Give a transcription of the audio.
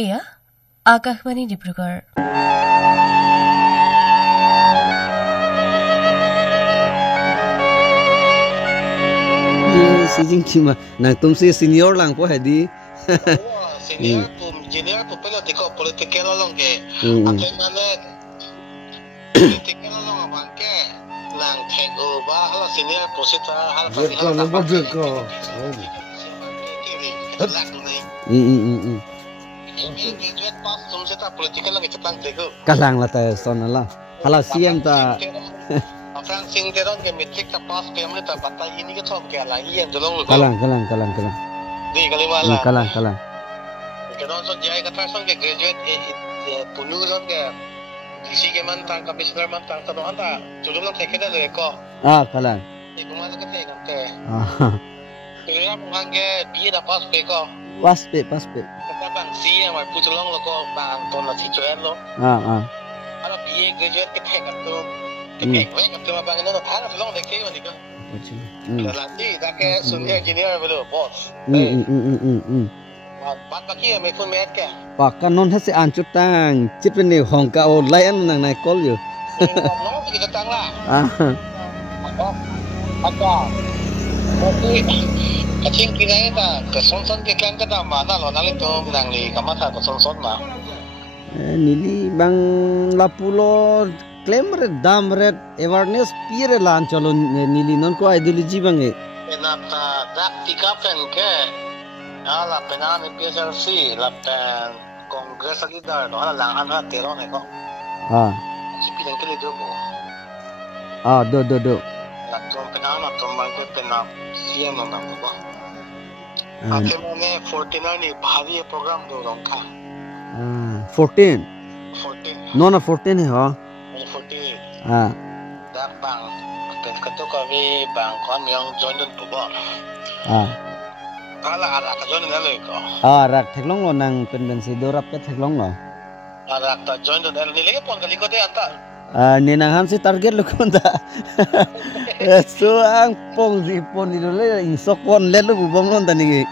এয়া আকাশবাণী Dibrugarh. Sijing cima, nah tumsi senior lang po hadi. Senior po pala tiko political lang ke. Akin mana political lang abang ke. Lang take over hala senior po sita hala pati hala Jeko. Graduate pass tumsi ta political lang itang tiko. Kalang lah tayo son lah. Hala siam ta. Frank Singh teron ke metric ta pass ke amne ta bata ini ke thok ke la iyan jolong lu. Kalang. Di kalimala. Kalang. Kenon son jai kata son ke graduate punu son ke DC ke man tang commissioner man tang tano anta jolong lang theke da le ko. Kalang. Ibu mana ke theke kante. Kira mungkin ke biar da pass pe ko. Pas pe. Kata bang si yang mai putulong lo ko bang ton la situation lo. Kalau biar graduate ke theke tu. Kek wek tu bang no thang long de ke ni ko. Nanti dah ke senior engineer betul bos. Bat baki me phone met ke. Pakan non hase ancut tang chipin ni hongka o layan nang nai call you. No kita tang lah. Apa? Tapi kacing kira kita ke son ke kan kita mana lo nali tu nang li kamata ke son mah. Nili bang lapulo claim red dam red awareness pire lan chalo nili non ko ideology bange. Nata dak tika pen ke. Ala penan PSLC lapan kongres lagi dah, doa lang anak teror ni ko. Cipi yang kali tu bo. Do. Lapan penan atau mungkin penan siapa nama bo. Akhir mana 14 ni bahari program tu orang ka. 14. 14. No 14 hai ha. 14. Dah bang, ketua kami bang kau yang join tu bo. Ala ka join na le ko. Rak thaklong lo nang penbensi dorap ke thaklong lo. Ala ta join na ni lagi pon kali ko de anta. Ni nang han si target lo konda. So ang pong si pon ni le insok pon le lo bubong lo tani. Kali.